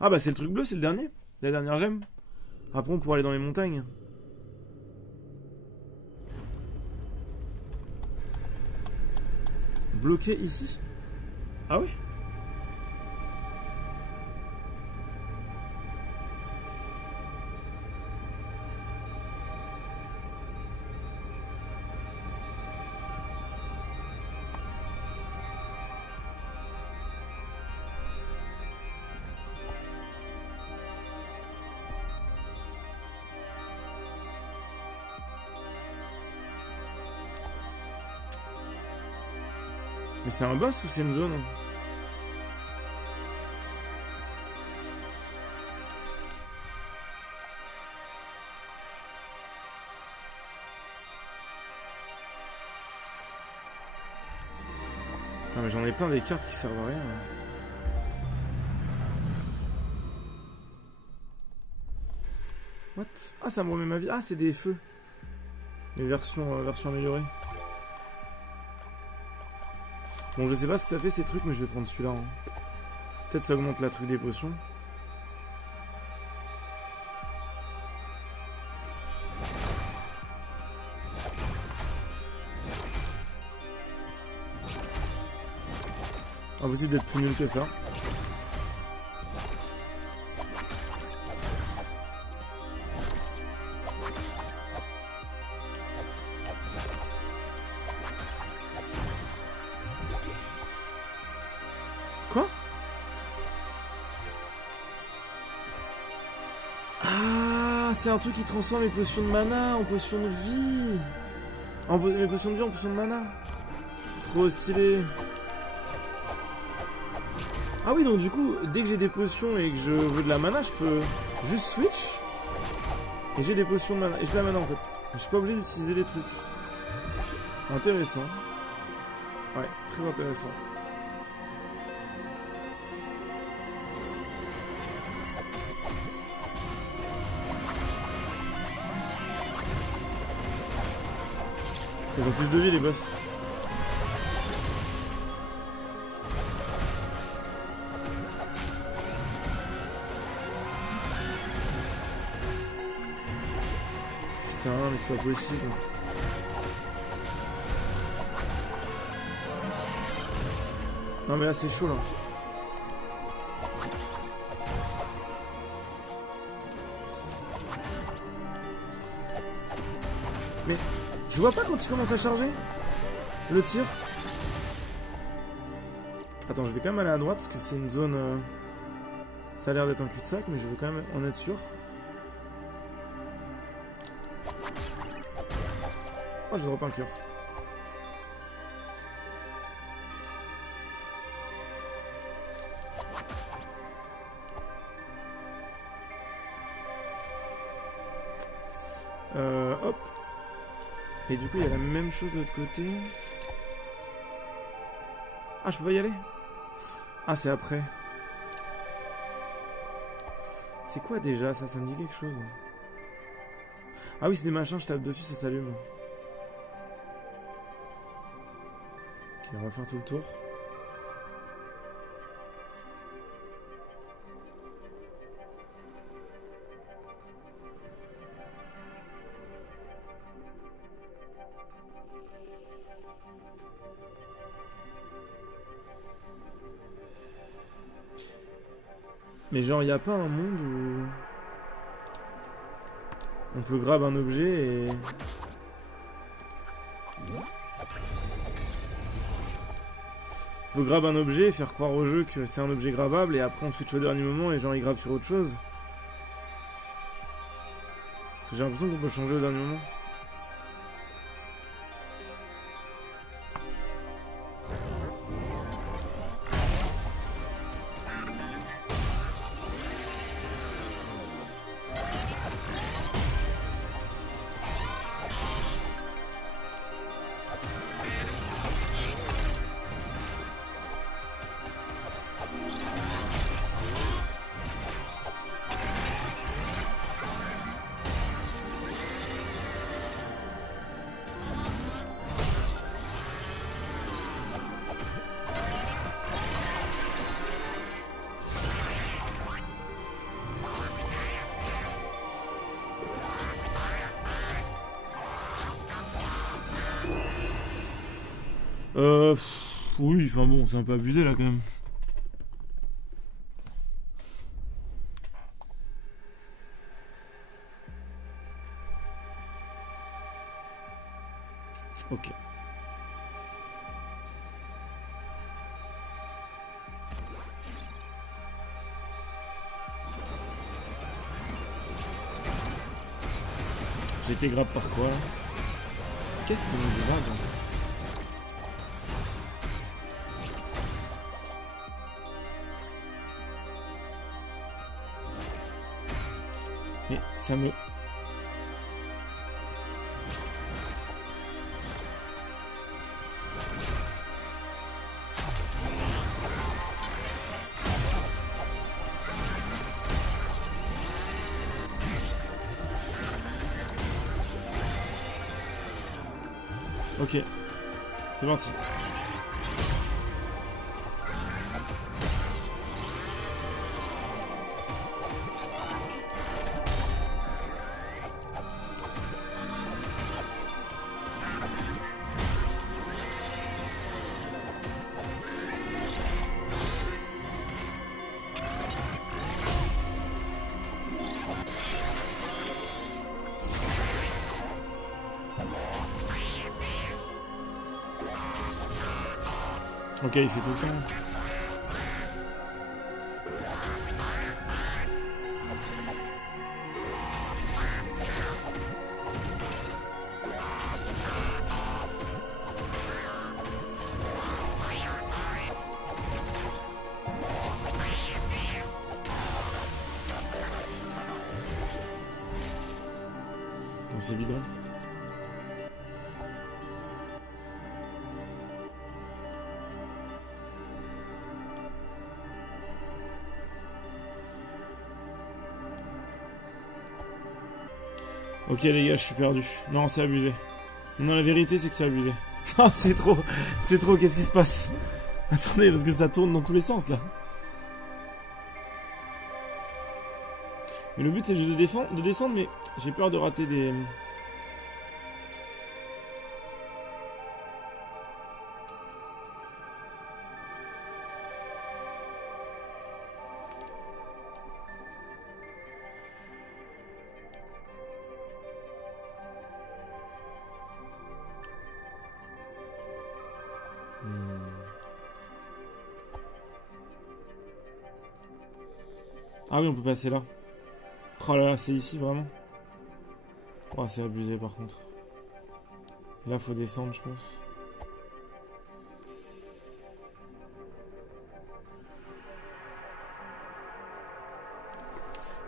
Ah bah c'est le truc bleu, c'est le dernier. La dernière gemme. Après on pourra aller dans les montagnes. Bloqué ici? Ah oui? Mais c'est un boss ou c'est une zone? Putain, mais j'en ai plein des cartes qui servent à rien. What? Ah, ça me remet ma vie. Ah, c'est des feux. Les versions améliorées. Bon, je sais pas ce que ça fait ces trucs, mais je vais prendre celui-là. Hein. Peut-être ça augmente la truc des potions. Impossible d'être plus nul que ça. Quoi? Ah, c'est un truc qui transforme les potions de mana en potions de vie. Les potions de vie en potions de mana. Trop stylé. Ah oui, donc du coup, dès que j'ai des potions et que je veux de la mana, je peux juste switch. Et j'ai des potions de mana. Et j'ai de la mana en fait. Je suis pas obligé d'utiliser les trucs. Intéressant. Ouais, très intéressant. Ils ont plus de vie les boss. Putain, mais c'est pas possible. Non mais là c'est chaud là. Mais je vois pas quand il commence à charger le tir. Attends, je vais quand même aller à droite parce que c'est une zone... Ça a l'air d'être un cul-de-sac, mais je veux quand même en être sûr. Oh, je drop un cœur. Hop. Et du coup, il y a la même chose de l'autre côté. Ah, je peux pas y aller? Ah, c'est après. C'est quoi déjà ça? Ça me dit quelque chose. Ah oui, c'est des machins, je tape dessus, ça s'allume. Ok, on va faire tout le tour. Mais genre, il n'y a pas un monde où on peut grab un objet et... On peut grab un objet et faire croire au jeu que c'est un objet grabable et après on switch au dernier moment et genre il grabe sur autre chose. Parce que j'ai l'impression qu'on peut changer au dernier moment. Oui, enfin bon, c'est un peu abusé là quand même. Ok. J'ai été grave par quoi? Qu'est-ce qui me grave en fait? Mais ça me... Ok, c'est parti. Ok, il fait tout le temps. Bon, c'est évident. Ok les gars, je suis perdu. Non, c'est abusé. Non, la vérité, c'est que c'est abusé. Non, c'est trop. C'est trop, qu'est-ce qui se passe? Attendez, parce que ça tourne dans tous les sens, là. Mais le but, c'est juste de descendre, mais j'ai peur de rater des... Ah oui, on peut passer là. Oh là là, c'est ici, vraiment. Oh, c'est abusé, par contre. Là, faut descendre, je pense.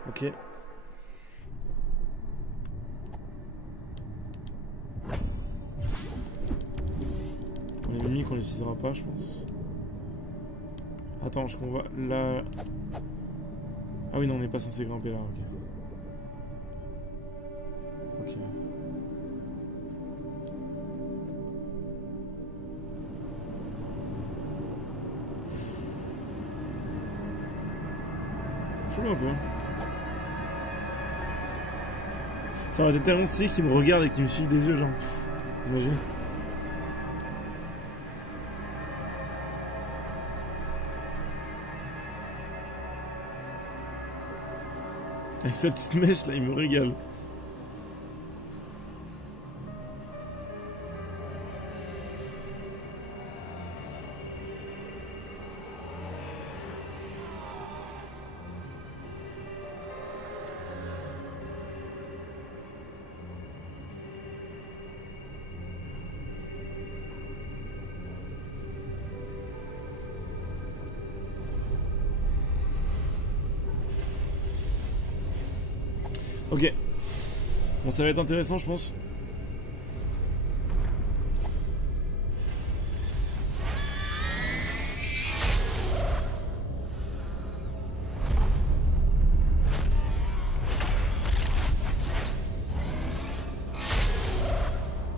Ok. Pour les mimiques, on l'utilisera pas, je pense. Attends, je convois là... Ah oui, non, on n'est pas censé grimper là, ok. Ok. Chelou un peu. Ça aurait été tellement stylé qu'ils me regardent et qu'ils me suivent des yeux, genre. T'imagines? Avec sa petite mèche là, il me régale. Ok. Bon, ça va être intéressant, je pense.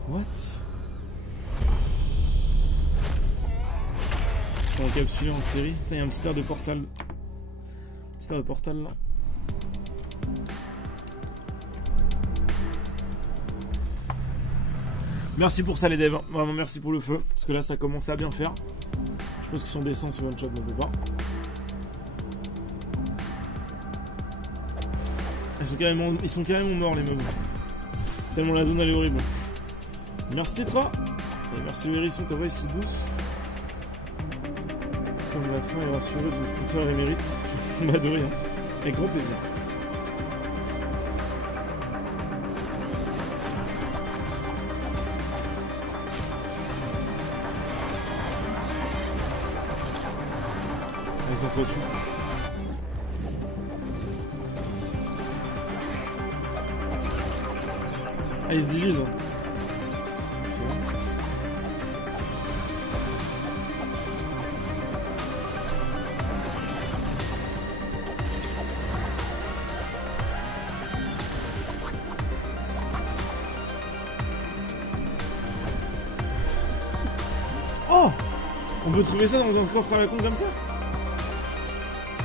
What? Ils sont encapsulés en série. Putain, il y a un petit air de portal. Petit air de portal là. Merci pour ça les devs, vraiment merci pour le feu, parce que là ça commence à bien faire. Je pense qu'ils sont décents ce one shot, mais on peut pas. Ils sont carrément morts les meubles. Tellement la zone elle est horrible. Merci Tetra. Et merci le hérisson, ta voix est si douce. Comme la fin est rassurée de compteur émérite. Bah de rien. Avec grand plaisir. Allez, ça fait tout. Ah, ils se divisent. Oh! On peut trouver ça dans un coffre à la con comme ça?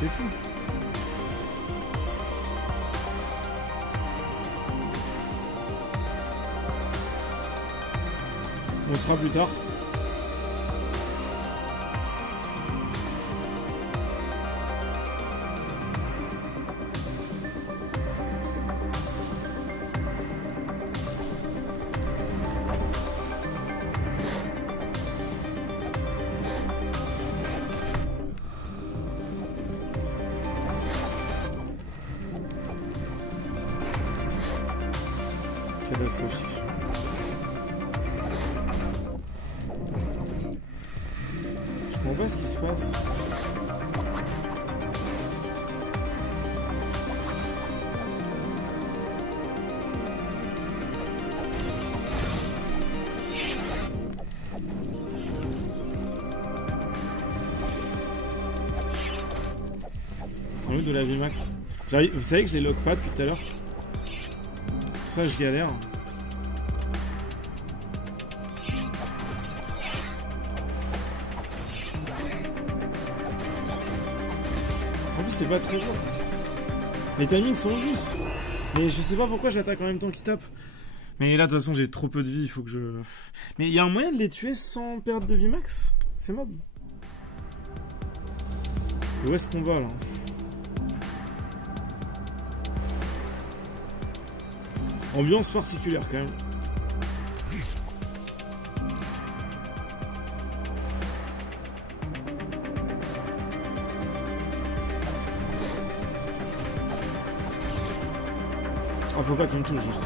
C'est fou. On sera plus tard. Catastrophique. Je comprends pas ce qui se passe. C'est de la VMAX. Vous savez que je les lock pas depuis tout à l'heure. Enfin, je galère. En plus, c'est pas très dur. Les timings sont justes. Mais je sais pas pourquoi j'attaque en même temps qu'ils tapent. Mais là, de toute façon, j'ai trop peu de vie. Il faut que je... Mais il y a un moyen de les tuer sans perdre de vie max? C'est mob. Et où est-ce qu'on va, là? Ambiance particulière quand même. Ah, faut pas qu'il me touche juste.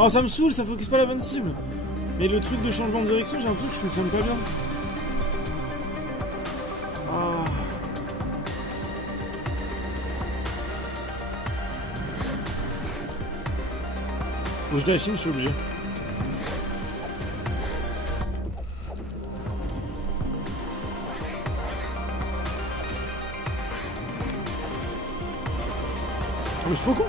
Oh, ça me saoule, ça focus pas la bonne cible. Mais le truc de changement de direction, j'ai un truc qui fonctionne pas bien. Ah. Faut que je dashine, je suis obligé. Oh, mais c'est trop con.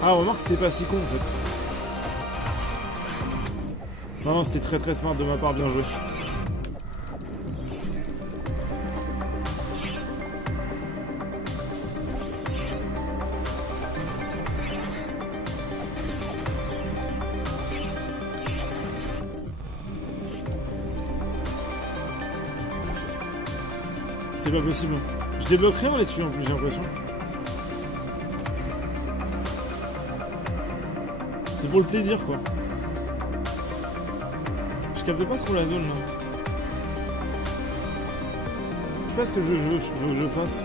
Ah, remarque, c'était pas si con en fait. Non, non, c'était très très smart de ma part, bien joué. C'est pas possible. Je débloque rien là-dessus en plus, j'ai l'impression. C'est pour le plaisir quoi. Je capte pas trop la zone là. Je sais pas ce que je veux que je fasse.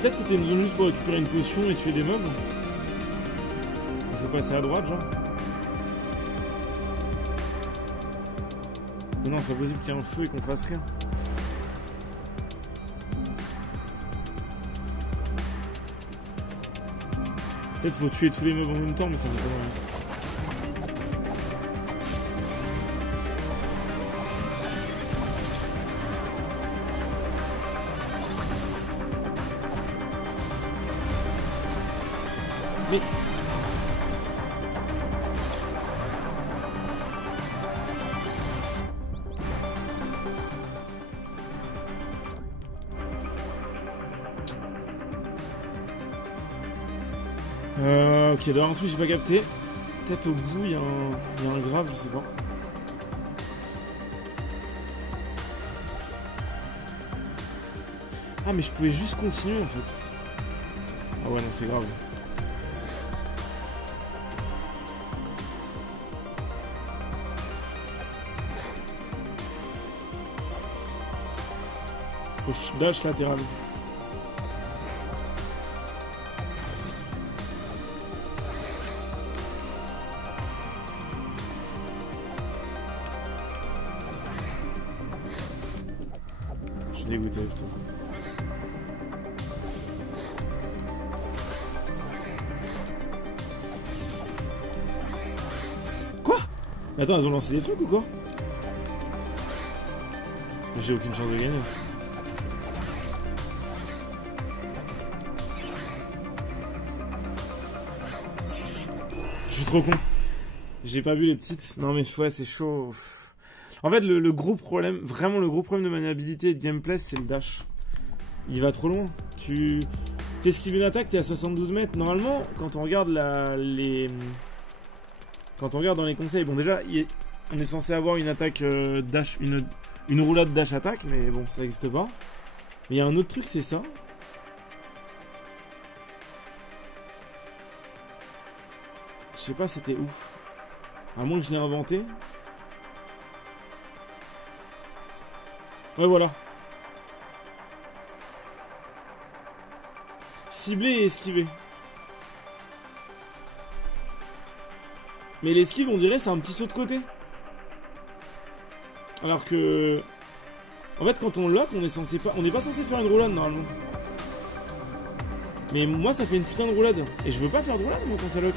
Peut-être c'était une zone juste pour récupérer une potion et tuer des mobs. Il faut passer à droite genre. Mais non, c'est pas possible qu'il y ait un feu et qu'on fasse rien. Peut-être faut tuer tous les mobs en même temps, mais ça me fait rien. Mais... ok, il doit y avoir un truc que j'ai pas capté. Peut-être au bout, il y a un grave, je sais pas. Ah, mais je pouvais juste continuer en fait. Ah ouais, non, c'est grave. Faut que je dash latéral. Je suis dégoûté, putain. Quoi? Mais attends, elles ont lancé des trucs ou quoi? J'ai aucune chance de gagner. Je suis trop con. J'ai pas vu les petites. Non mais ouais, c'est chaud. En fait, le gros problème, vraiment le gros problème de maniabilité et de gameplay, c'est le dash. Il va trop loin. Tu t'esquives une attaque, t'es à 72 mètres. Normalement, quand on regarde quand on regarde dans les conseils, bon déjà, on est censé avoir une attaque dash, une roulade dash attaque, mais bon, ça n'existe pas. Mais il y a un autre truc, c'est ça. Je sais pas, c'était ouf. À moins que je l'ai inventé. Ouais, voilà. Cibler et esquiver. Mais l'esquive, on dirait, c'est un petit saut de côté. Alors que... En fait, quand on lock, on n'est pas censé faire une roulade, normalement. Mais moi, ça fait une putain de roulade. Et je veux pas faire de roulade, moi, quand ça lock.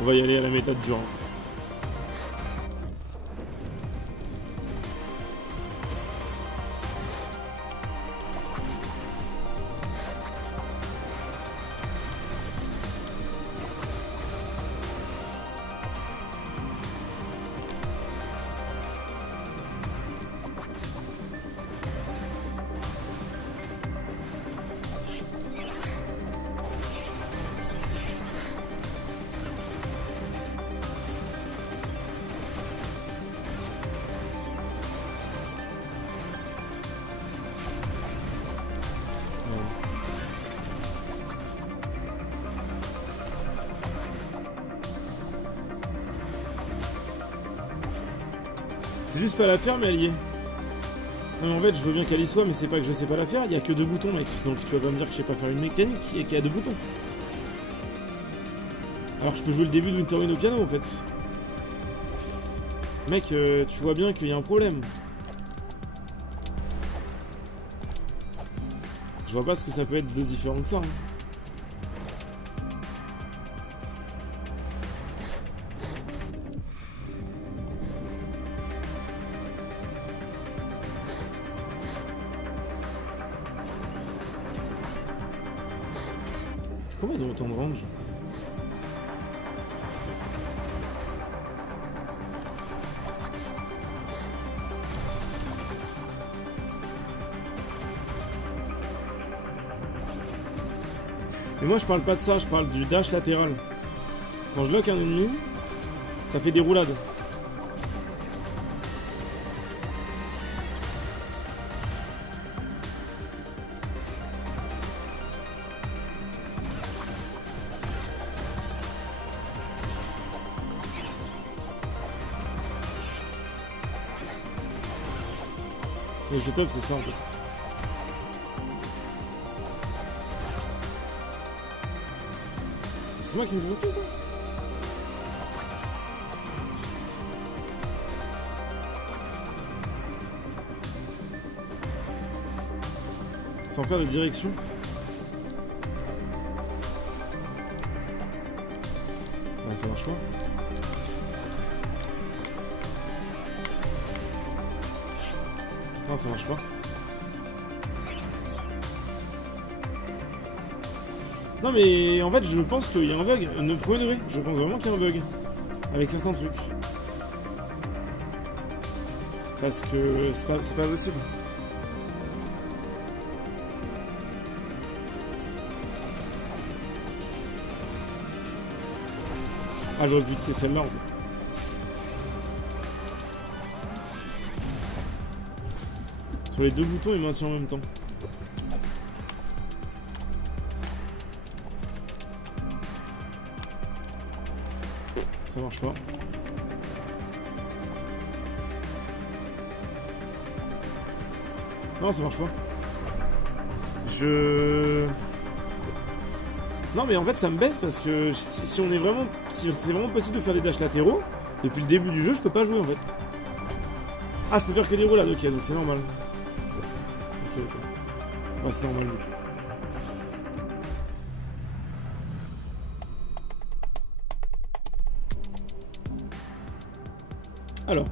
On va y aller à la méthode dure. C'est juste pas la faire, mais elle y est. Non, mais en fait, je veux bien qu'elle y soit, mais c'est pas que je sais pas la faire. Il y a que 2 boutons, mec. Donc tu vas pas me dire que je sais pas faire une mécanique et qu'il y a 2 boutons. Alors je peux jouer le début d'une Winter au piano, en fait. Mec, tu vois bien qu'il y a un problème. Je vois pas ce que ça peut être de différent que ça. Hein. Comment ils ont autant de range? Mais moi je parle pas de ça, je parle du dash latéral. Quand je lock un ennemi, ça fait des roulades. Et c'est top, c'est ça en fait. C'est moi qui me focus là. Sans faire de direction. Bah ça marche pas. Non, ça marche pas. Non mais en fait je pense qu'il y a un bug. Ne premier degré, je pense vraiment qu'il y a un bug. Avec certains trucs. Parce que c'est pas possible. Ah j'aurais dû que c'est celle-là en fait. Sur les deux boutons il maintient en même temps. Ça marche pas. Non, ça marche pas. Non, mais en fait, ça me baisse parce que si on est vraiment... Si c'est vraiment possible de faire des dashs latéraux, depuis le début du jeu, je peux pas jouer en fait. Ah, je peux faire que des roulades, ok, donc c'est normal. Ok. Ouais, c'est normal. Alors.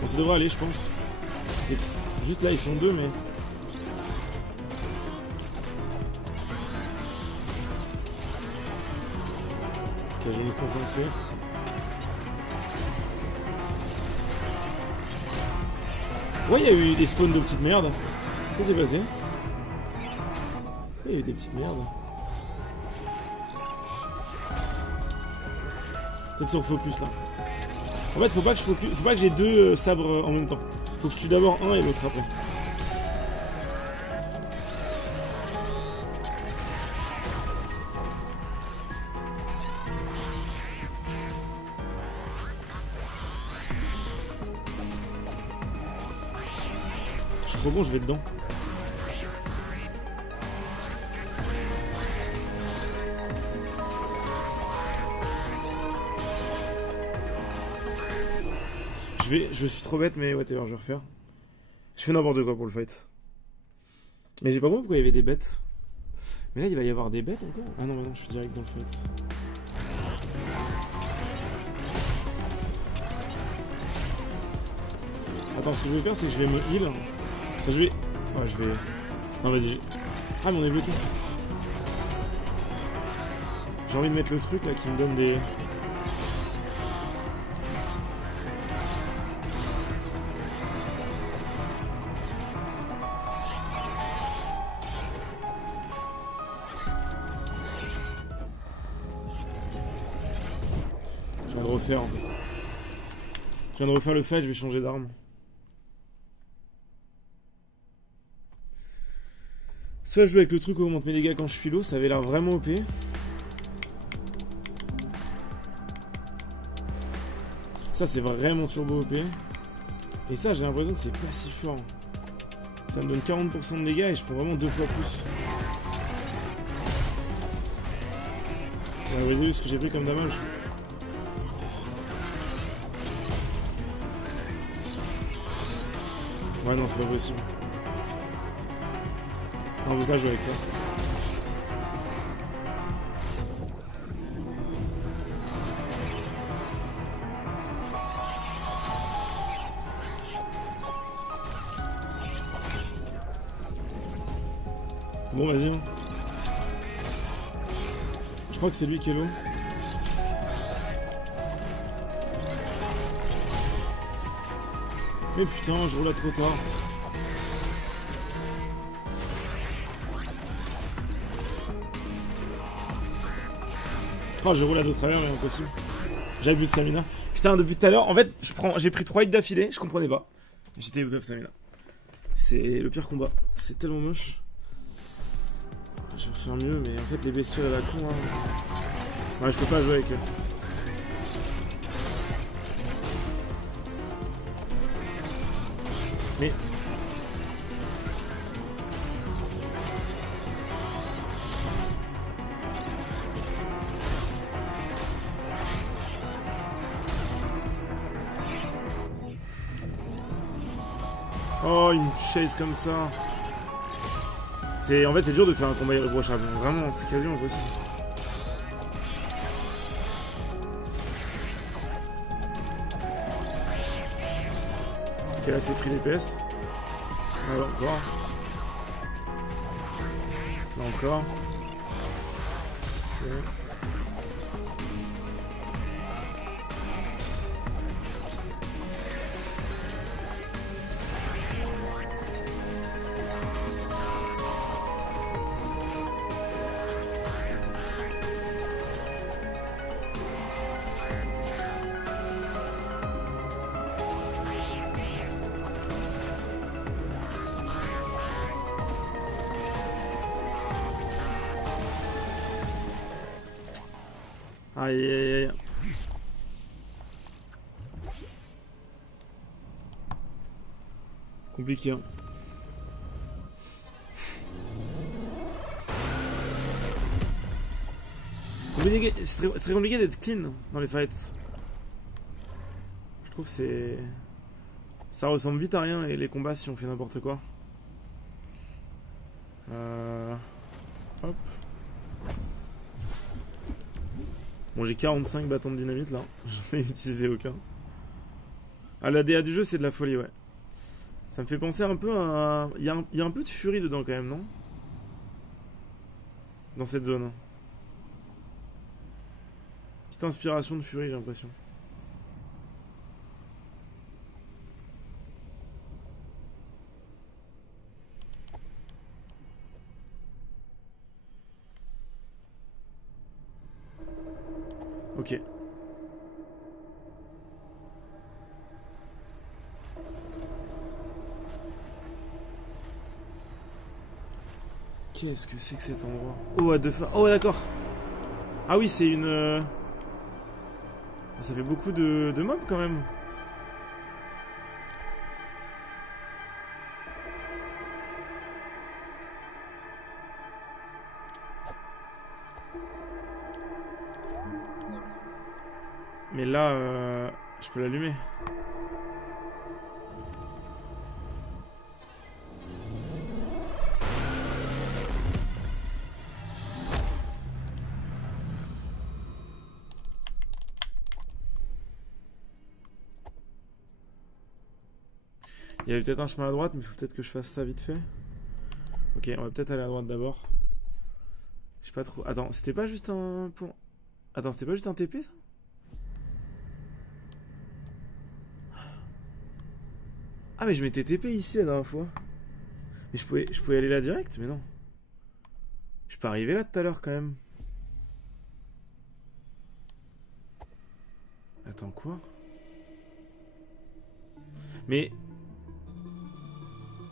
Bon, ça devrait aller, je pense. Juste là, ils sont deux, mais... Ok, je vais me concentrer. Ouais, il y a eu des spawns de petites merdes. Qu'est-ce qui s'est passé? Il y a eu des petites merdes. Peut-être sur focus là. En fait, faut pas que j'ai deux sabres en même temps. Faut que je tue d'abord un et l'autre après. Je suis trop bon, je vais dedans. Je suis trop bête, mais whatever, je vais refaire. Je fais n'importe quoi pour le fight. Mais j'ai pas compris pourquoi il y avait des bêtes. Mais là, il va y avoir des bêtes encore. Ah non, mais non, je suis direct dans le fight. Attends, ce que je vais faire, c'est que je vais me heal. Enfin, je vais... Ouais, je vais... Non, vas-y. Ah, mais on est bloqué. J'ai envie de mettre le truc, là, qui me donne des... Je viens de refaire, en fait. Je viens de refaire le fight, je vais changer d'arme. Soit je joue avec le truc où on augmente mes dégâts quand je suis low, ça avait l'air vraiment OP. Ça c'est vraiment turbo OP. Et ça j'ai l'impression que c'est pas si fort. Ça me donne 40% de dégâts et je prends vraiment 2 fois plus. Vous avez vu ce que j'ai pris comme damage? Ouais non c'est pas possible. Non, on peut pas jouer avec ça. Bon vas-y. Hein. Je crois que c'est lui qui est low. Mais putain, je roule à trop tard. Oh, je roule à deux travers, mais impossible. J'avais plus de stamina. Putain, depuis tout à l'heure, en fait, j'ai pris 3 hits d'affilée, je comprenais pas. J'étais out of stamina. C'est le pire combat. C'est tellement moche. Je vais refaire mieux, mais en fait, les bestioles à la con, hein. Ouais, je peux pas jouer avec eux. Mais... Oh, il me chase comme ça. En fait, c'est dur de faire un combat irréprochable. Vraiment, c'est quasiment impossible. Ok, là c'est free DPS. Ah, encore. Là encore. Okay. Aïe aïe aïe. Compliqué hein. C'est très compliqué d'être clean dans les fights. Je trouve c'est... Ça ressemble vite à rien les combats si on fait n'importe quoi. Hop. Bon, j'ai 45 bâtons de dynamite là, j'en ai utilisé aucun. Ah, la DA du jeu, c'est de la folie, ouais. Ça me fait penser un peu à... Il y a un peu de furie dedans quand même, non? Dans cette zone. Petite inspiration de furie, j'ai l'impression. Ok. Qu'est-ce que c'est que cet endroit? Oh, what the fuck? Oh, d'accord. Ah oui, c'est une... Ça fait beaucoup de mobs quand même. Mais là, je peux l'allumer. Il y avait peut-être un chemin à droite, mais il faut peut-être que je fasse ça vite fait. Ok, on va peut-être aller à droite d'abord. Je sais pas trop. Attends, c'était pas juste un... Attends, c'était pas juste un TP ça? Ah mais je m'étais TP ici la dernière fois. Mais je pouvais aller là direct, mais non. Je peux arriver là tout à l'heure quand même. Attends, quoi? Mais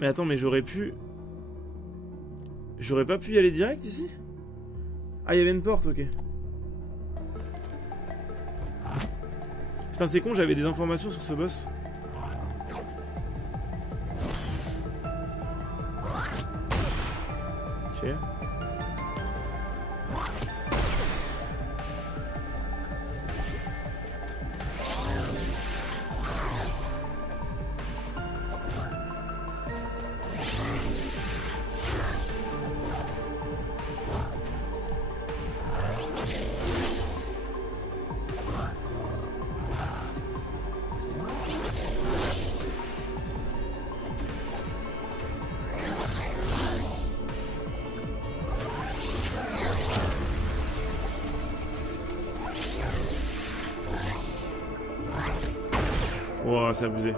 attends, mais j'aurais pu... J'aurais pas pu y aller direct ici? Ah, il y avait une porte, ok. Putain, c'est con, j'avais des informations sur ce boss. Ok. Oh, c'est abusé.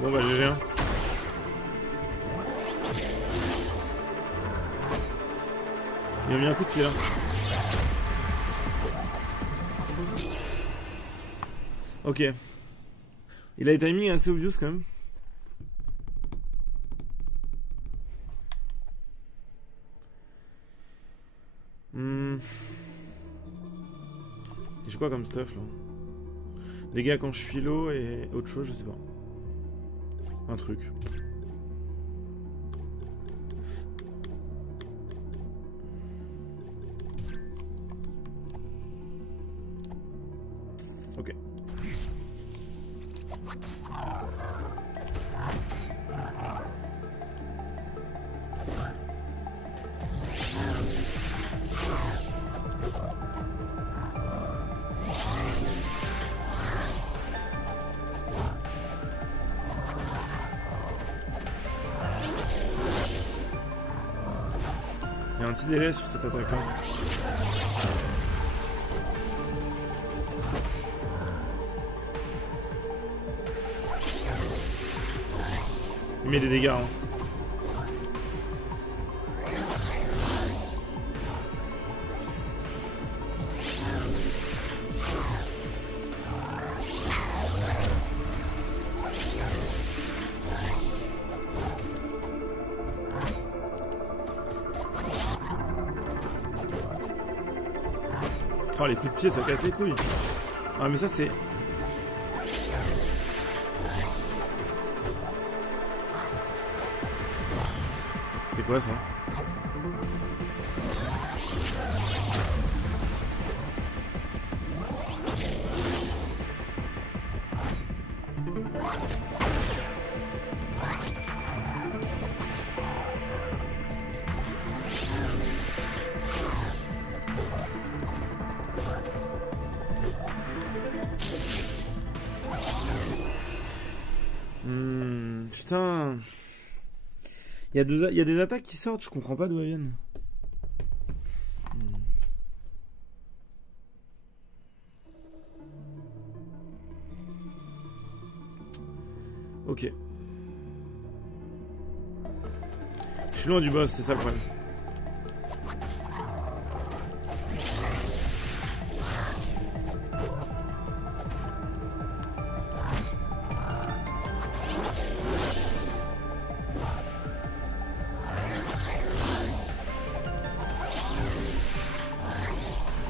Bon bah GG. Il m'a mis un coup de pied là. Ok. Il a des timings assez obvious quand même. J'ai quoi comme stuff là? Dégâts quand je suis low et autre chose, je sais pas. Un truc. Ok. petit délai sur cet attaquant. Il met des dégâts. Hein. Oh, les coups de pied, ça casse les couilles. Ah, mais ça, c'est... C'était quoi, ça? Putain. Il y a des attaques qui sortent, je comprends pas d'où elles viennent. Ok. Je suis loin du boss, c'est ça le problème.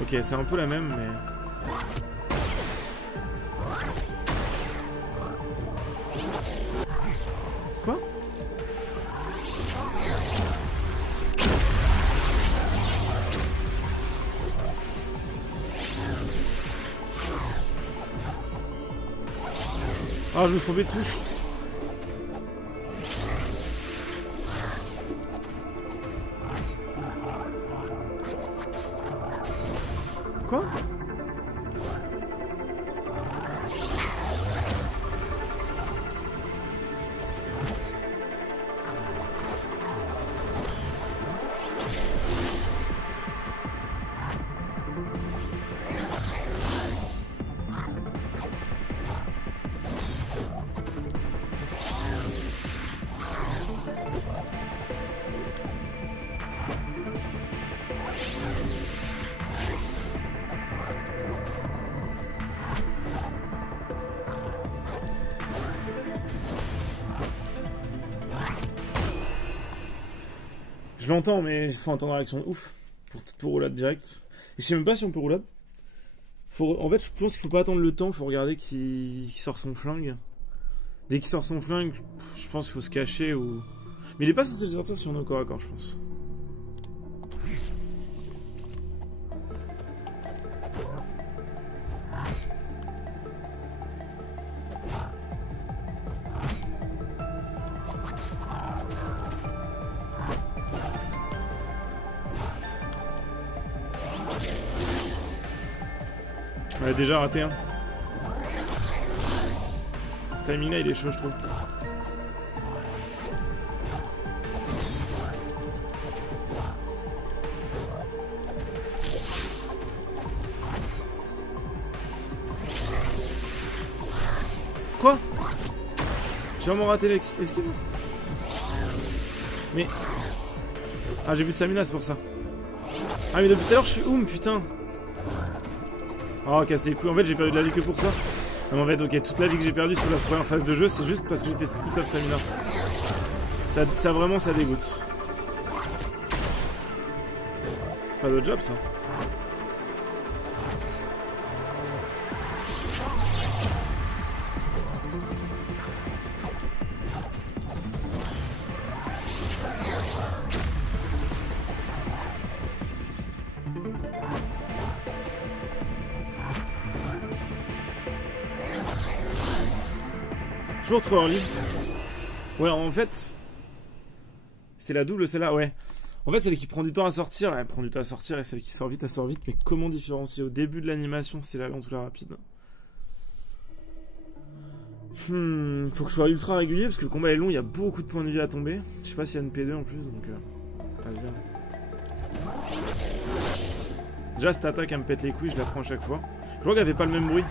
Ok, c'est un peu la même, mais... Quoi? Ah, je me suis trompé de touche. Quoi? Je l'entends, mais il faut entendre la réaction ouf pour roulade direct. Et je sais même pas si on peut roulade. En fait, je pense qu'il faut pas attendre le temps, faut regarder qui sort son flingue. Dès qu'il sort son flingue, je pense qu'il faut se cacher ou... Mais il est pas censé sortir si on est au corps à corps, je pense. On a déjà raté un. Ce timing là il est chaud je trouve. Quoi? J'ai vraiment raté l'esquive. Mais... Ah j'ai plus de stamina c'est pour ça. Ah mais depuis tout à l'heure je suis putain. Oh, casse les couilles. En fait, j'ai perdu de la vie que pour ça. Non, mais en fait, ok, toute la vie que j'ai perdue sur la première phase de jeu, c'est juste parce que j'étais out of stamina. Ça vraiment, ça dégoûte. Pas de job, ça. Toujours trop early. Ouais, en fait... C'est la double, celle-là, ouais. En fait, celle qui prend du temps à sortir, elle prend du temps à sortir, et celle qui sort vite, elle sort vite. Mais comment différencier? Au début de l'animation, c'est la lente ou la rapide? Faut que je sois ultra régulier, parce que le combat est long, il y a beaucoup de points de vie à tomber. Je sais pas s'il y a une P2 en plus, donc... Vas-y. Déjà cette attaque elle me pète les couilles, je la prends à chaque fois. Je crois qu'elle fait pas le même bruit.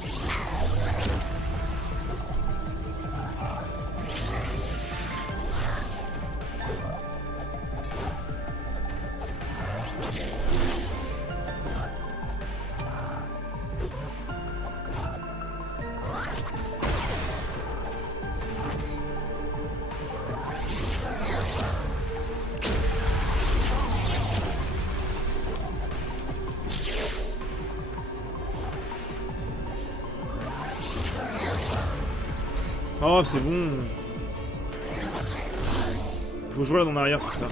Oh, c'est bon. Faut jouer là en arrière sur ça.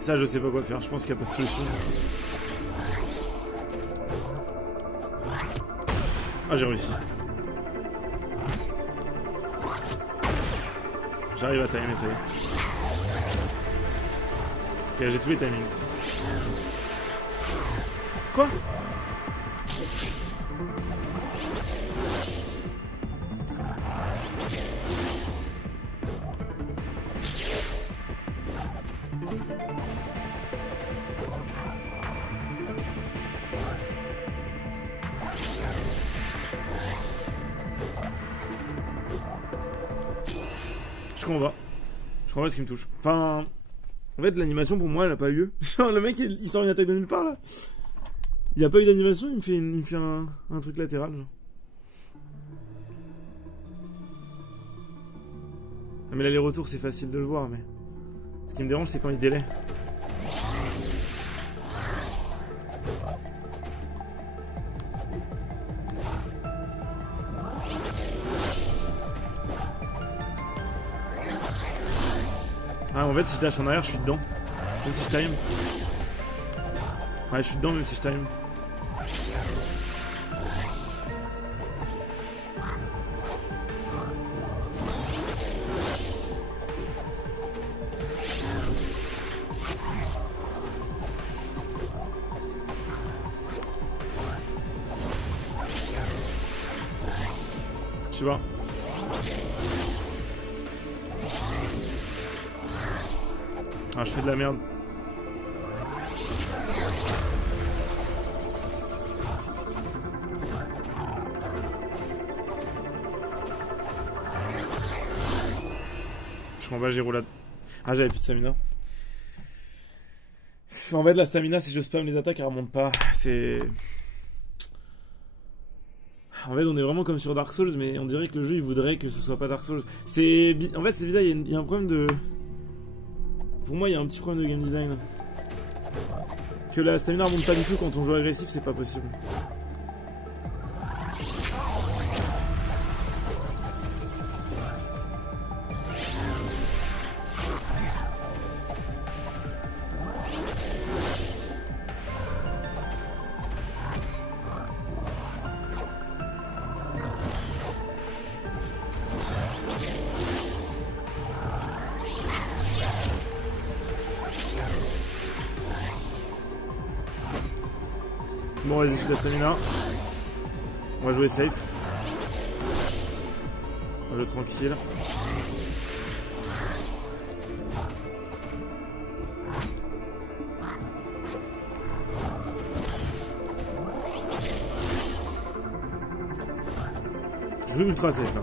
Ça, je sais pas quoi faire. Je pense qu'il n'y a pas de solution. Ah, j'ai réussi. J'arrive à timer, ça y est. Ok, j'ai tous les timings. Quoi? Je comprends pas ce qui me touche. Enfin, en fait, l'animation pour moi, elle a pas eu lieu. Genre, le mec, il sort une attaque de nulle part là. Il y a pas eu d'animation, il me fait un truc latéral. Genre. Ah, mais l'aller-retour, c'est facile de le voir, mais ce qui me dérange, c'est quand il délaie. Ah, en fait, si je lâche en arrière, je suis dedans. Même si je time. Ouais, je suis dedans, même si je time. Je sais pas. Ah, je fais de la merde. Je m'en bats, j'ai roulade. Ah, j'avais plus de stamina. En fait, la stamina, si je spam les attaques, elle remonte pas. C'est... En fait, on est vraiment comme sur Dark Souls, mais on dirait que le jeu, il voudrait que ce soit pas Dark Souls. C'est... En fait, c'est bizarre, il y a un problème de... Pour moi, il y a un petit problème de game design. Que la stamina remonte pas du tout quand on joue agressif, c'est pas possible. Bon, vas-y, j'ai de la stamina. On va jouer safe. On va jouer tranquille. Je joue ultra safe là.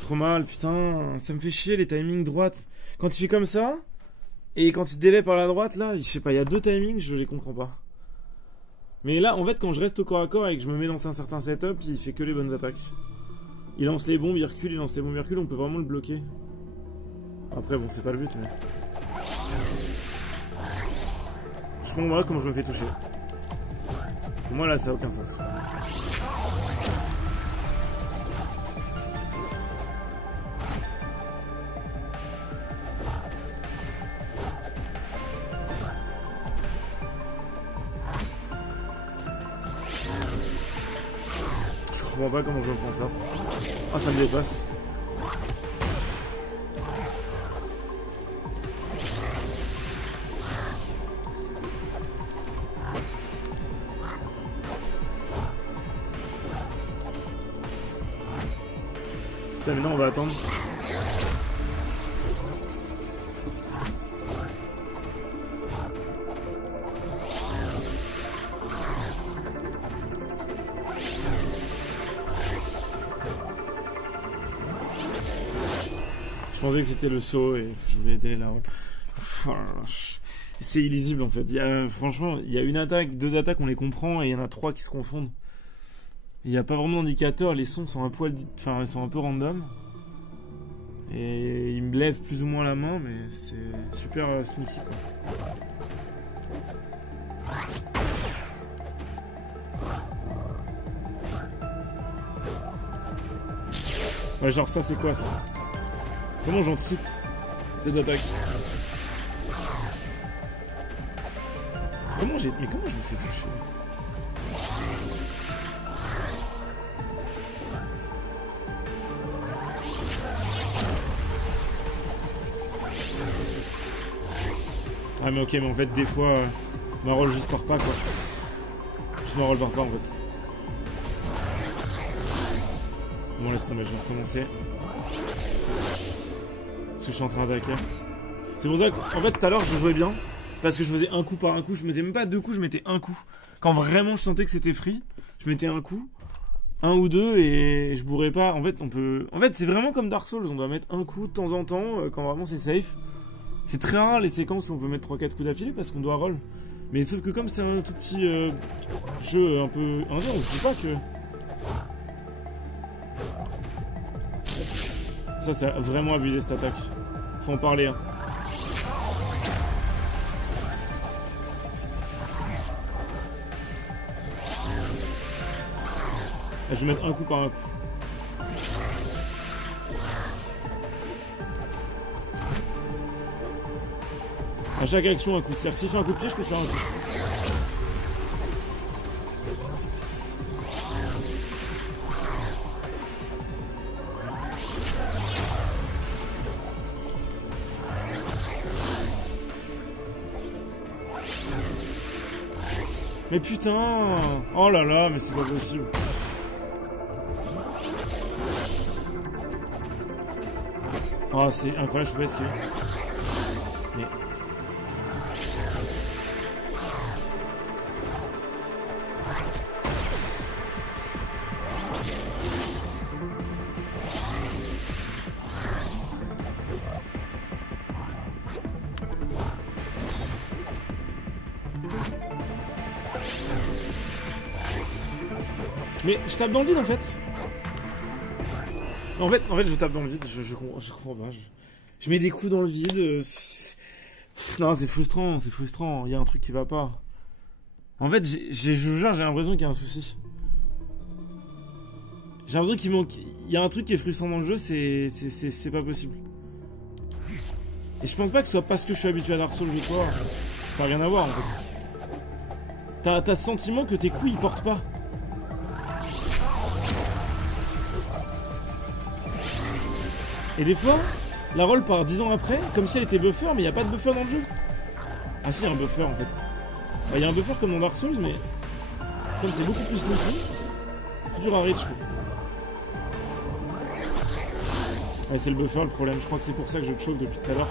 Trop mal, putain, ça me fait chier les timings droites. Quand il fait comme ça, et quand il délaie par la droite, là, je sais pas, il y a deux timings, je les comprends pas. Mais là, en fait, quand je reste au corps à corps et que je me mets dans un certain setup, il fait que les bonnes attaques. Il lance les bombes, il recule, il lance les bombes, il recule, on peut vraiment le bloquer. Après bon c'est pas le but mais... Je comprends pas comment je me fais toucher. Pour moi là ça a aucun sens. Je comprends pas comment je me prends ça. Ah ça me dépasse. Ça maintenant on va attendre. Je pensais que c'était le saut et je voulais aider là. C'est illisible en fait. Franchement, il y a une attaque, deux attaques, on les comprend et il y en a trois qui se confondent. Il n'y a pas vraiment d'indicateur, les sons sont un poil, enfin ils sont un peu random. Et il me lève plus ou moins la main, mais c'est super sneaky quoi. Ouais, genre ça c'est quoi ça? Comment j'anticipe cette attaque? Mais comment je me fais toucher? Ah mais ok, mais en fait des fois ma roll juste part pas quoi. Je ma roll part pas en fait. Bon laisse tomber, je vais recommencer. Parce que je suis en train d'attaquer. C'est pour ça qu'en fait tout à l'heure je jouais bien. Parce que je faisais un coup par un coup, je mettais même pas deux coups, je mettais un coup. Quand vraiment je sentais que c'était free, je mettais un coup, un ou deux et je bourrais pas. En fait on peut. En fait c'est vraiment comme Dark Souls, on doit mettre un coup de temps en temps quand vraiment c'est safe. C'est très rare les séquences où on peut mettre 3-4 coups d'affilée parce qu'on doit roll. Mais sauf que comme c'est un tout petit jeu un peu indien, on se dit pas que... Ça c'est vraiment abusé cette attaque. Faut en parler hein. Là, je vais mettre un coup par un coup. À chaque action, un coup de cerf. Si je fais un coup de pied, je peux faire un coup. Mais putain! Oh là là, mais c'est pas possible. Oh, c'est incroyable, je sais pas esquiver. Mais... Mais je tape dans le vide en fait. En fait, je tape dans le vide. Je comprends pas. Je mets des coups dans le vide. Non, c'est frustrant, c'est frustrant. Il y a un truc qui va pas. En fait, j'ai l'impression qu'il y a un souci. J'ai l'impression qu'il manque. Il y a un truc qui est frustrant dans le jeu, c'est pas possible. Et je pense pas que ce soit parce que je suis habitué à Dark Souls ou quoi. Ça n'a rien à voir en fait. T'as ce sentiment que tes coups ils portent pas. Et des fois, la roll part 10 ans après, comme si elle était buffer, mais il n'y a pas de buffer dans le jeu. Ah si, il y a un buffer en fait. Il y a un buffer comme dans Dark Souls, mais comme c'est beaucoup plus sneaky, plus dur à reach. Ouais, c'est le buffer le problème, je crois que c'est pour ça que je choke depuis tout à l'heure.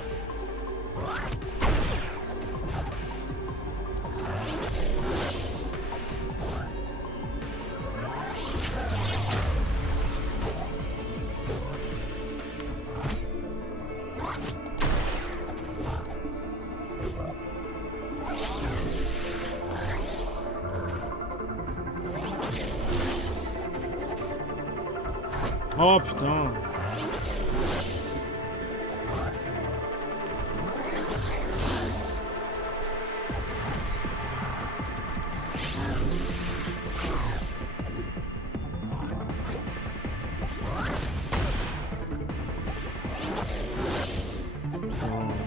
Oh putain.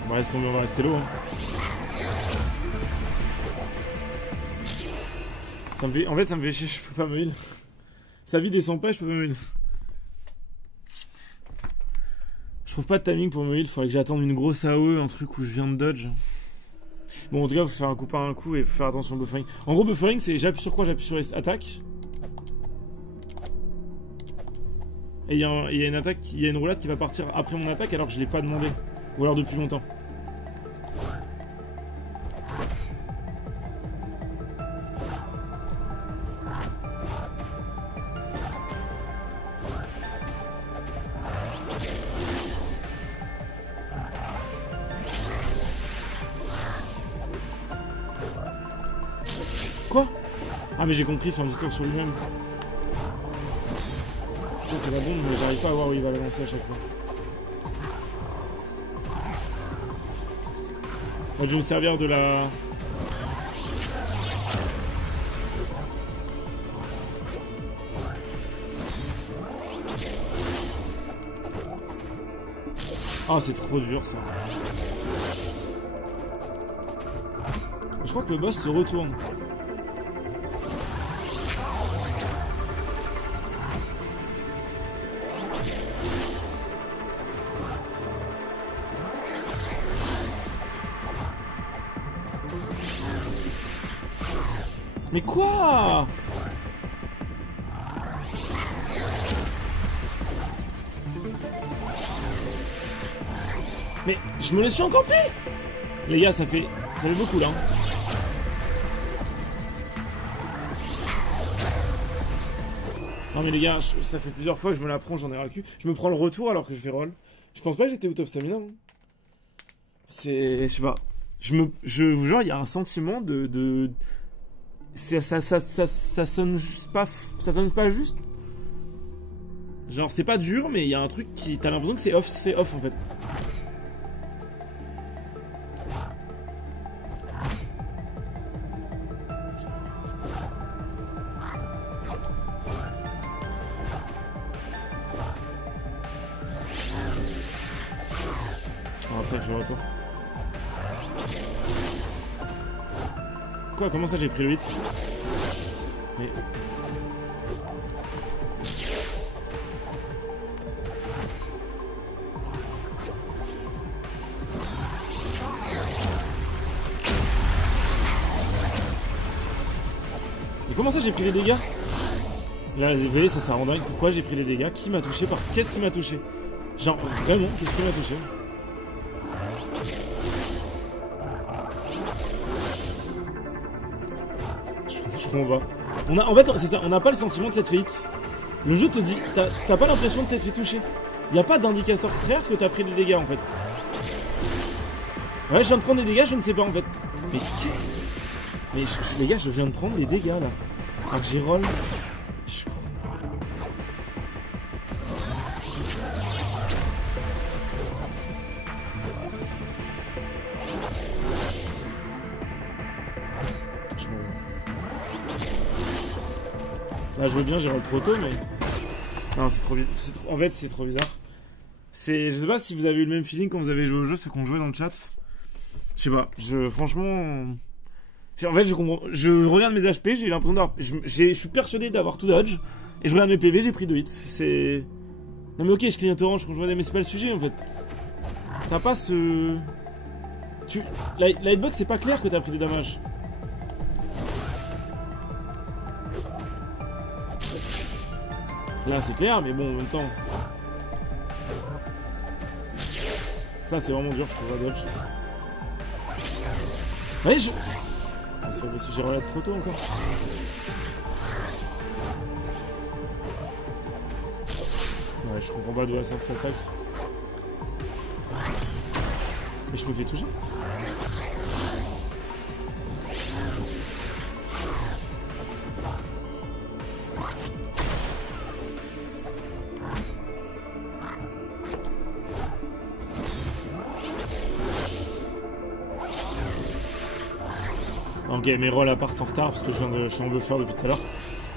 On va rester tombé, on va rester low. Hein. Ça me fait... En fait, ça me fait chier, je peux pas me heal. Sa vie descend pas, je peux pas me heal. Je trouve pas de timing pour me heal, faudrait que j'attende une grosse AOE, un truc où je viens de dodge. Bon, en tout cas, faut faire un coup par un coup et faut faire attention au buffering. En gros, buffering, c'est j'appuie sur quoi? J'appuie sur les attaques. Et il y a une attaque, il y a une roulade qui va partir après mon attaque alors que je l'ai pas demandé. Ou alors depuis longtemps. Quoi? Ah mais j'ai compris, faire un petit tour sur lui-même. Ça c'est la bombe mais j'arrive pas à voir où il va la lancer à chaque fois. Moi je vais me servir de la... Ah c'est trop dur ça. Je crois que le boss se retourne. Mais quoi? Mais je me le suis encore pris. Les gars, ça fait beaucoup là. Non mais les gars, ça fait plusieurs fois que je me la prends, j'en ai ras le cul. Je me prends le retour alors que je fais roll. Je pense pas que j'étais out of stamina. Hein. C'est... Je sais pas. Je vous jure, il y a un sentiment de... Ça sonne juste pas... Ça sonne pas juste. Genre, c'est pas dur, mais il y a un truc qui... T'as l'impression que c'est off en fait. Ah, putain, je vais retour. Quoi? Comment ça j'ai pris le 8? Mais... Mais comment ça j'ai pris les dégâts? Là, vous voyez, ça rend dingue. Pourquoi j'ai pris les dégâts? Qui m'a touché? Qu'est-ce qui m'a touché? Genre, vraiment, qu'est-ce qui m'a touché? Je comprends pas. En fait, c'est ça, on n'a pas le sentiment de s'être fait hit. Le jeu te dit, t'as pas l'impression de t'être fait toucher. Y a pas d'indicateur clair que t'as pris des dégâts en fait. Ouais, je viens de prendre des dégâts, je ne sais pas en fait. Mais les gars, je viens de prendre des dégâts là. Alors que j'ai roll. Là, je veux bien, j'ai roll trop tôt, mais... Non, c'est trop bizarre. En fait, c'est trop bizarre. Je sais pas si vous avez eu le même feeling quand vous avez joué au jeu, ceux qu'on jouait dans le chat. Je sais pas, franchement... En fait, je comprends... Je regarde mes HP, j'ai l'impression d'avoir... Je suis persuadé d'avoir tout dodge, et je regarde mes PV, j'ai pris 2 hits. C'est... Non mais ok, je clignote orange quand je vois... Mais c'est pas le sujet, en fait. T'as pas ce... La hitbox, c'est pas clair que t'as pris des damages. Là c'est clair, mais bon en même temps. Ça c'est vraiment dur, je trouve, à dodge. Ouais, c'est pas possible, j'ai relâché trop tôt encore. Ouais, je comprends pas d'où elle sort cette attaque. Et je me fais toucher. Ok, mes rolls partent en retard parce que je suis en buffer depuis tout à l'heure.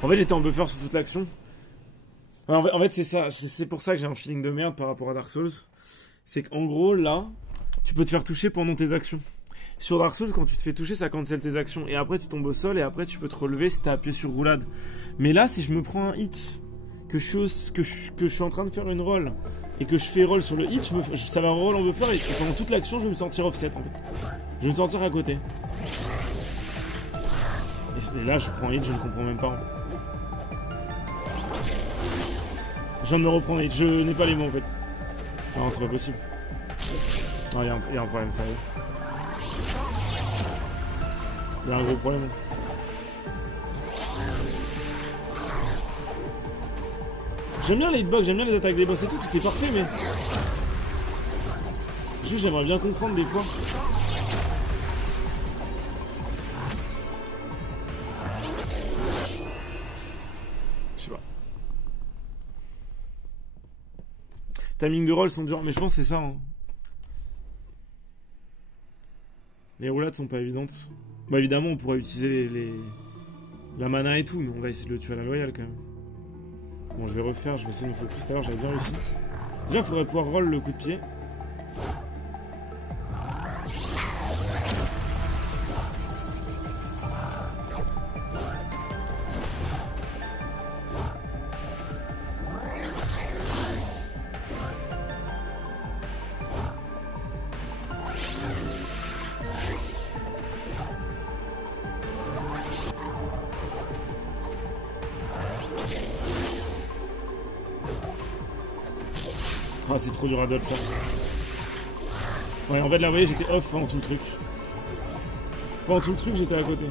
En fait, j'étais en buffer sur toute l'action. En fait, c'est ça. C'est pour ça que j'ai un feeling de merde par rapport à Dark Souls. C'est qu'en gros, là, tu peux te faire toucher pendant tes actions. Sur Dark Souls, quand tu te fais toucher, ça cancelle tes actions. Et après, tu tombes au sol et après, tu peux te relever si t'as appuyé sur roulade. Mais là, si je me prends un hit, que je suis en train de faire une roll et que je fais roll sur le hit, ça va roll en buffer et pendant toute l'action, je vais me sentir offset en fait. Je vais me sentir à côté. Et là, je prends hit, je ne comprends même pas en fait. Je viens de me reprendre hit, je n'ai pas les mots en fait. Non, c'est pas possible. Non, il y a un problème, sérieux. Il y a un gros problème. J'aime bien les hitbox, j'aime bien les attaques des boss et tout est parfait, mais... Juste, j'aimerais bien comprendre des fois. Je sais pas. Timing de roll sont durs, mais je pense que c'est ça. Hein. Les roulades sont pas évidentes. Bah évidemment, on pourrait utiliser la mana et tout, mais on va essayer de le tuer à la loyale quand même. Bon, je vais essayer de me focus. Tout à l'heure, j'avais bien réussi. Déjà, il faudrait pouvoir roll le coup de pied. Ah, c'est trop dur à dodge ça. Ouais, en fait, là, vous voyez, j'étais off pendant tout le truc. Pendant tout le truc, j'étais à côté.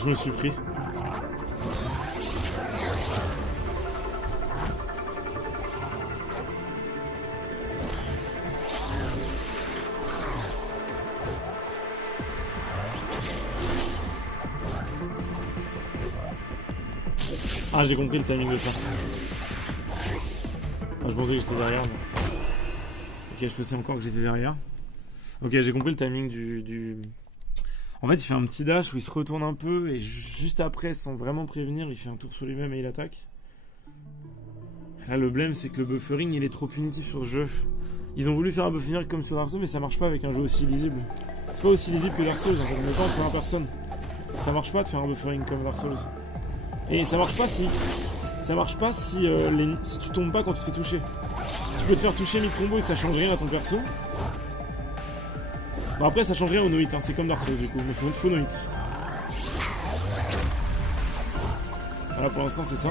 Je me suis pris. Ah, j'ai compris le timing de ça. Ah, je pensais que j'étais derrière. Mais... Ok, je pensais encore que j'étais derrière. Ok, j'ai compris le timing du... En fait, il fait un petit dash où il se retourne un peu et juste après, sans vraiment prévenir, il fait un tour sur lui-même et il attaque. Là, le blème, c'est que le buffering, il est trop punitif sur le jeu. Ils ont voulu faire un buffering comme sur Dark Souls, mais ça marche pas avec un jeu aussi lisible. C'est pas aussi lisible que Dark Souls, en fait. On est pas en première personne. Ça marche pas de faire un buffering comme Dark Souls. Et ça marche pas si tu tombes pas quand tu te fais toucher. Tu peux te faire toucher mid-combo et que ça change rien à ton perso. Bon, après ça change rien au no-hit, hein. C'est comme Dark Souls du coup, mais faut no-hit. Voilà, pour l'instant c'est ça.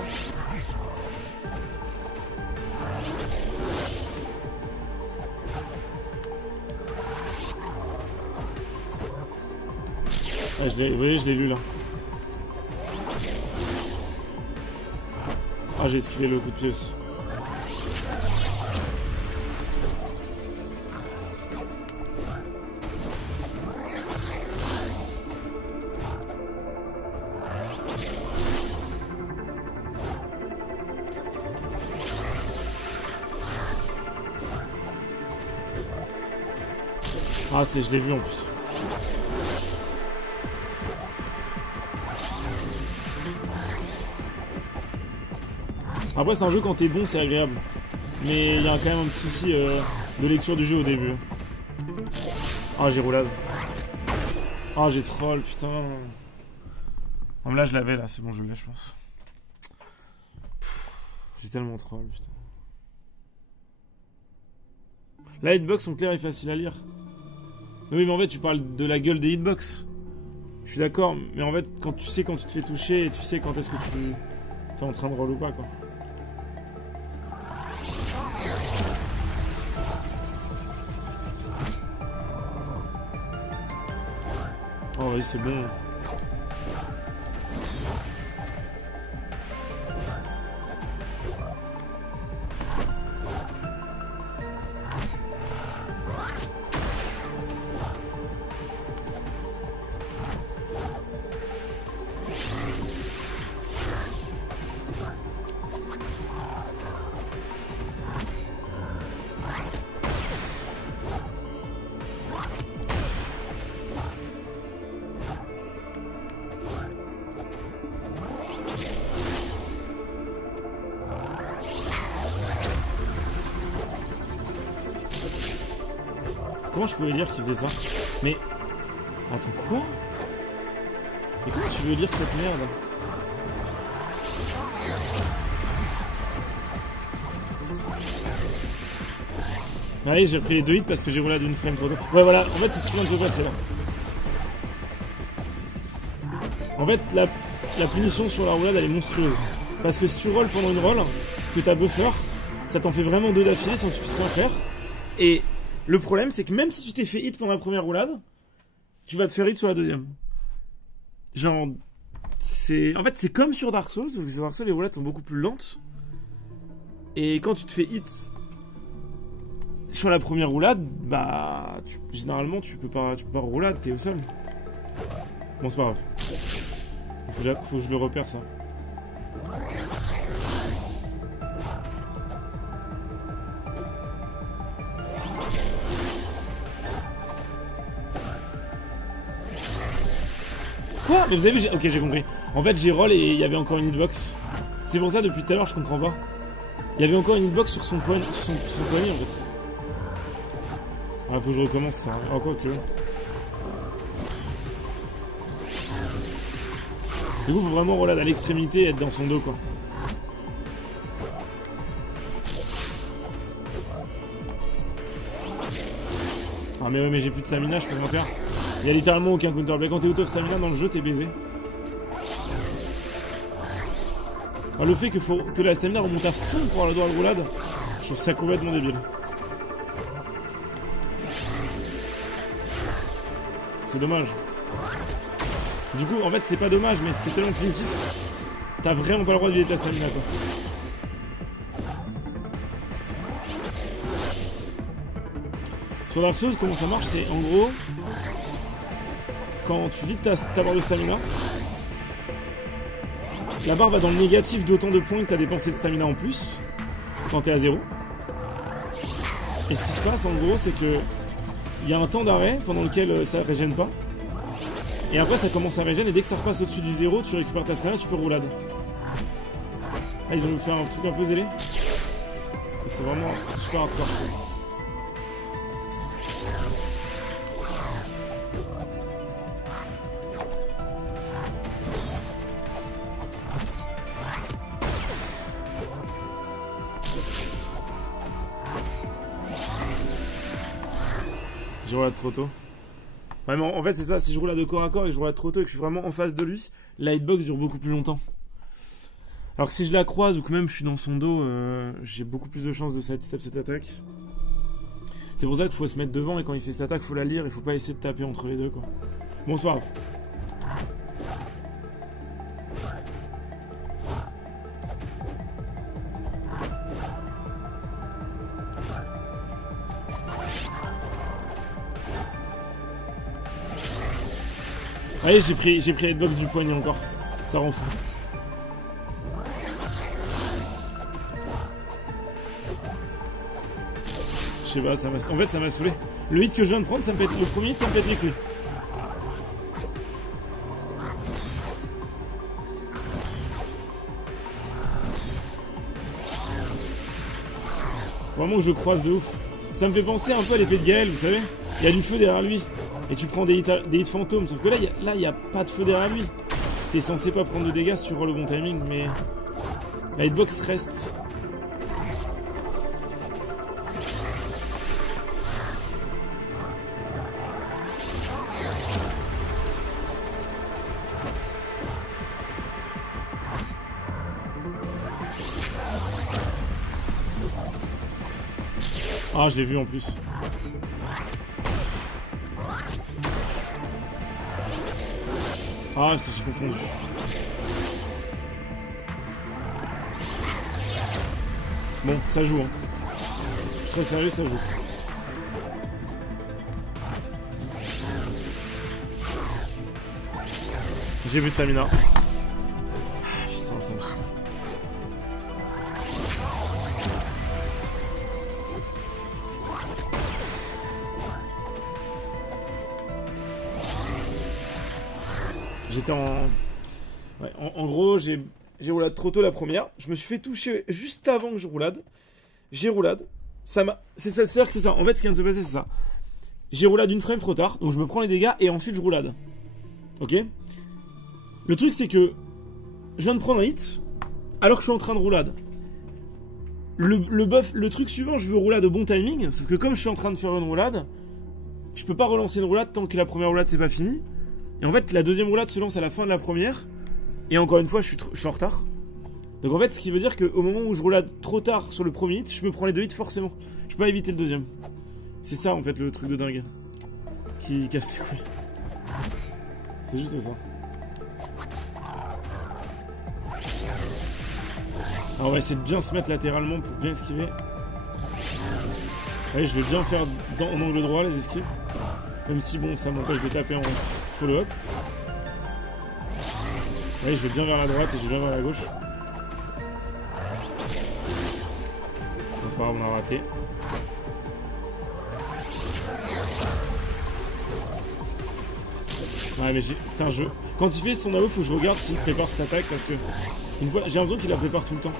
Ah, vous voyez, je l'ai lu là. Ah, j'ai esquivé le coup de pied aussi. Ah, je l'ai vu en plus. Après, c'est un jeu quand t'es bon, c'est agréable. Mais il y a quand même un petit souci de lecture du jeu au début. Ah, j'ai roulade. Ah, j'ai troll, putain. Non, mais là, je l'avais, là. C'est bon, je l'ai, je pense. J'ai tellement troll, putain. La hitbox sont claires et faciles à lire. Oui, mais en fait, tu parles de la gueule des hitbox. Je suis d'accord, mais en fait, quand tu te fais toucher, et tu sais quand est-ce que tu es en train de roll ou pas, quoi. Oh, vas-y, c'est bon. Comment je pouvais lire qu'il faisait ça? Mais... Attends, quoi? Et comment tu veux lire cette merde? Allez, j'ai pris les 2 hits parce que j'ai roulé d'une frame photo. Ouais, voilà, en fait, c'est ce qui vient de se passer là. En fait, la punition sur la roulade, elle est monstrueuse. Parce que si tu rolls pendant une roll, que t'as buffer, ça t'en fait vraiment 2 d'affilée sans que tu puisses rien faire. Et le problème, c'est que même si tu t'es fait hit pendant la première roulade, tu vas te faire hit sur la deuxième. Genre, c'est... En fait, c'est comme sur Dark Souls, où sur Dark Souls, les roulades sont beaucoup plus lentes. Et quand tu te fais hit sur la première roulade, bah... généralement, tu peux pas roulade, t'es au sol. Bon, c'est pas grave. Faut que je le repère, ça. Quoi? Mais vous avez vu, ok, j'ai compris. En fait, j'ai roll et il y avait encore une hitbox. C'est pour ça, depuis tout à l'heure, je comprends pas. Il y avait encore une hitbox sur son poignet, en fait. Ah, faut que je recommence ça. Ah, quoi que. Du coup, faut vraiment rollade à l'extrémité et être dans son dos, quoi. Ah, mais ouais, mais j'ai plus de stamina, je peux rien faire. Il y a littéralement aucun counterplay. Quand t'es out of stamina dans le jeu, t'es baisé. Alors, le fait que la stamina remonte à fond pour avoir le droit à la roulade, je trouve ça complètement débile. C'est dommage. Du coup, en fait, c'est pas dommage, mais c'est tellement primitif. T'as vraiment pas le droit de vider ta stamina, quoi. Sur Dark Souls, comment ça marche? C'est en gros, quand tu vides ta barre de stamina, la barre va dans le négatif d'autant de points que t'as dépensé de stamina en plus, quand t'es à 0. Et ce qui se passe, en gros, c'est que il y a un temps d'arrêt pendant lequel ça régène pas. Et après ça commence à régénérer et dès que ça repasse au-dessus du 0, tu récupères ta stamina et tu peux roulade. Ah, ils ont fait un truc un peu zélé. C'est vraiment super hardcore. Je roulade trop tôt. Ouais, mais en fait, c'est ça. Si je roulade de corps à corps et que je roulade trop tôt et que je suis vraiment en face de lui, la hitbox dure beaucoup plus longtemps. Alors que si je la croise ou que même je suis dans son dos, j'ai beaucoup plus de chances de sidestep cette attaque. C'est pour ça qu'il faut se mettre devant et quand il fait cette attaque, il faut la lire et il faut pas essayer de taper entre les deux, quoi. Bon, c'est pas grave. Allez, j'ai pris la hitbox du poignet encore. Ça rend fou. Je sais pas, en fait ça m'a saoulé. Le hit que je viens de prendre, ça me pète. Le premier hit, ça me pète les couilles. Vraiment que je croise de ouf. Ça me fait penser un peu à l'épée de Gaël, vous savez. Il y a du feu derrière lui. Et tu prends des hits fantômes. Sauf que là, il n'y a pas de feu derrière lui. T'es censé pas prendre de dégâts si tu rolls le bon timing, mais la hitbox reste. Ah, je l'ai vu en plus. Ah, j'ai confondu. Bon, ça joue, hein. Je suis très sérieux, ça joue. J'ai vu Stamina. Putain, ça me saoule. J'étais en... Ouais, en gros, j'ai roulade trop tôt la première. Je me suis fait toucher juste avant que je roulade. J'ai roulade. Ça m'a... C'est ça, c'est ça. En fait, ce qui vient de se passer, c'est ça. j'ai roulade une frame trop tard, donc je me prends les dégâts et ensuite je roulade. Ok? Le truc c'est que je viens de prendre un hit alors que je suis en train de roulade. Le truc suivant, je veux roulade au bon timing, sauf que comme je suis en train de faire une roulade, je peux pas relancer une roulade tant que la première roulade c'est pas fini. Et en fait, la deuxième roulade se lance à la fin de la première. Et encore une fois, je suis en retard. Donc en fait, ce qui veut dire qu'au moment où je roulade trop tard sur le premier hit, je me prends les deux hits forcément. Je peux pas éviter le deuxième. C'est ça en fait le truc de dingue. Qui casse les couilles. C'est juste ça. Alors on va essayer de bien se mettre latéralement pour bien esquiver. Allez, je vais bien faire en angle droit les esquives. Même si bon, ça m'empêche de taper en follow-up. Allez, je vais bien vers la droite et je vais bien vers la gauche. Bon, c'est pas grave, on a raté. Ouais, mais j'ai... Putain, quand il fait son AO, faut que je regarde s'il prépare cette attaque parce que... Une fois, j'ai l'impression qu'il la prépare tout le temps.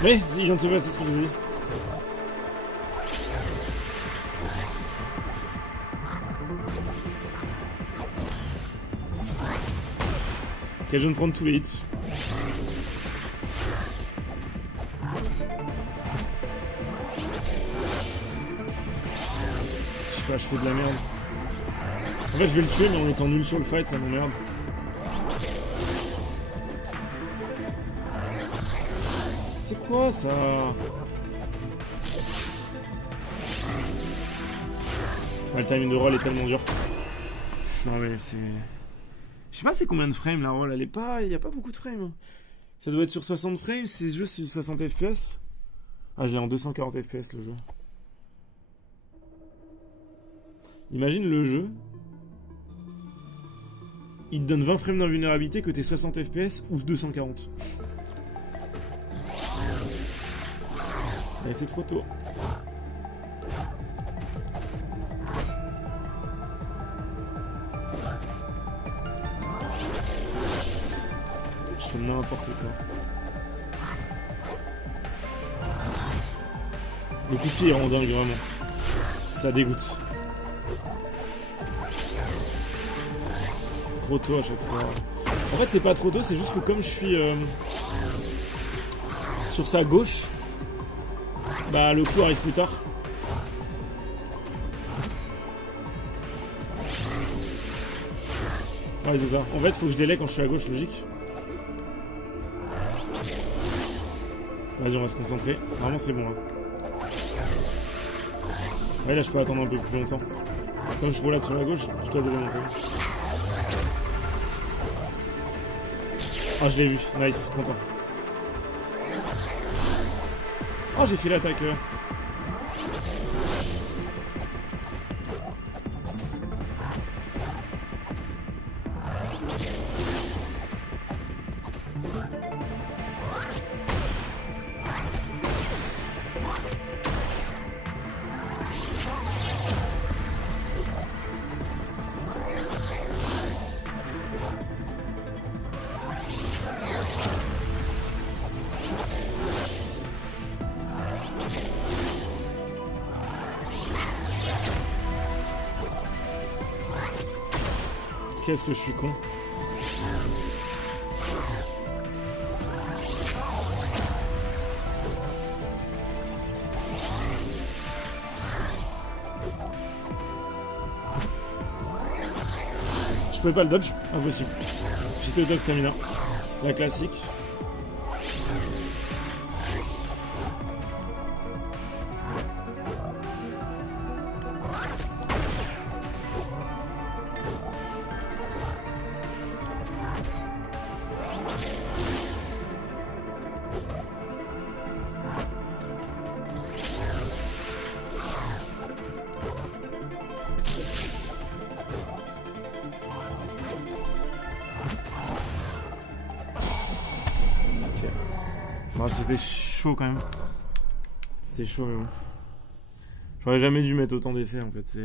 Mais, il vient de se passer ce que je vous ai dit. Ok, je viens de prendre tous les hits. Je sais pas, je fais de la merde. En fait, je vais le tuer, mais en étant nul sur le fight, ça m'emmerde. C'est quoi ça? Ouais, le timing de roll est tellement dur. Non mais c'est... Je sais pas c'est combien de frames la roll, elle est pas... Il y a pas beaucoup de frames. Ça doit être sur 60 frames, c'est juste sur 60 fps. Ah, je l'ai en 240 fps le jeu. Imagine le jeu. Il te donne 20 frames d'invulnérabilité que t'es 60 fps ou 240. Allez, c'est trop tôt. Je fais n'importe quoi. Le coup de pied rend dingue vraiment. Ça dégoûte. Trop tôt à chaque fois. En fait c'est pas trop tôt, c'est juste que comme je suis sur sa gauche, bah le coup arrive plus tard. Ouais c'est ça. En fait faut que je délai quand je suis à gauche, logique. Vas-y on va se concentrer. Vraiment c'est bon hein. Ouais là je peux attendre un peu plus longtemps. Comme je roulade sur la gauche, je dois délai monter. Ah je l'ai vu, nice, content. Oh j'ai fait l'attaque. Qu'est-ce que je suis con. Je pouvais pas le dodge, impossible. J'étais au dodge stamina. La classique. C'était chaud chaud quand même. C'était chaud, mais bon. J'aurais jamais dû mettre autant d'essais en fait.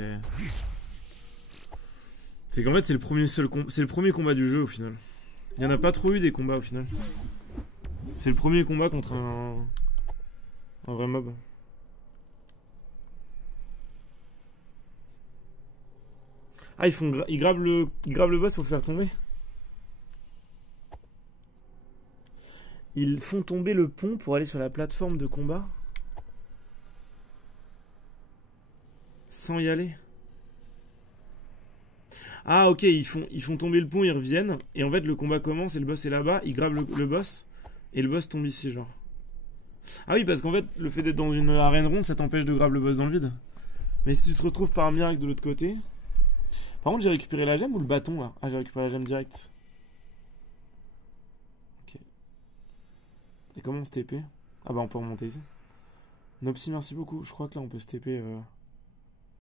C'est qu'en fait, c'est le premier combat du jeu au final. Il n'y en a pas trop eu des combats au final. C'est le premier combat contre un vrai mob. Ah, ils grabent le boss pour le faire tomber. Ils font tomber le pont pour aller sur la plateforme de combat. Sans y aller. Ah ok, ils font tomber le pont, ils reviennent. Et en fait le combat commence et le boss est là-bas. Ils grabent le boss. Et le boss tombe ici genre. Ah oui, parce qu'en fait le fait d'être dans une arène ronde, ça t'empêche de grab le boss dans le vide. Mais si tu te retrouves par miracle de l'autre côté... Par contre j'ai récupéré la gemme ou le bâton là? Ah, j'ai récupéré la gemme direct. Ok. Et comment on se TP? Ah bah on peut remonter ici. Nopsy, merci beaucoup. Je crois que là on peut se TP...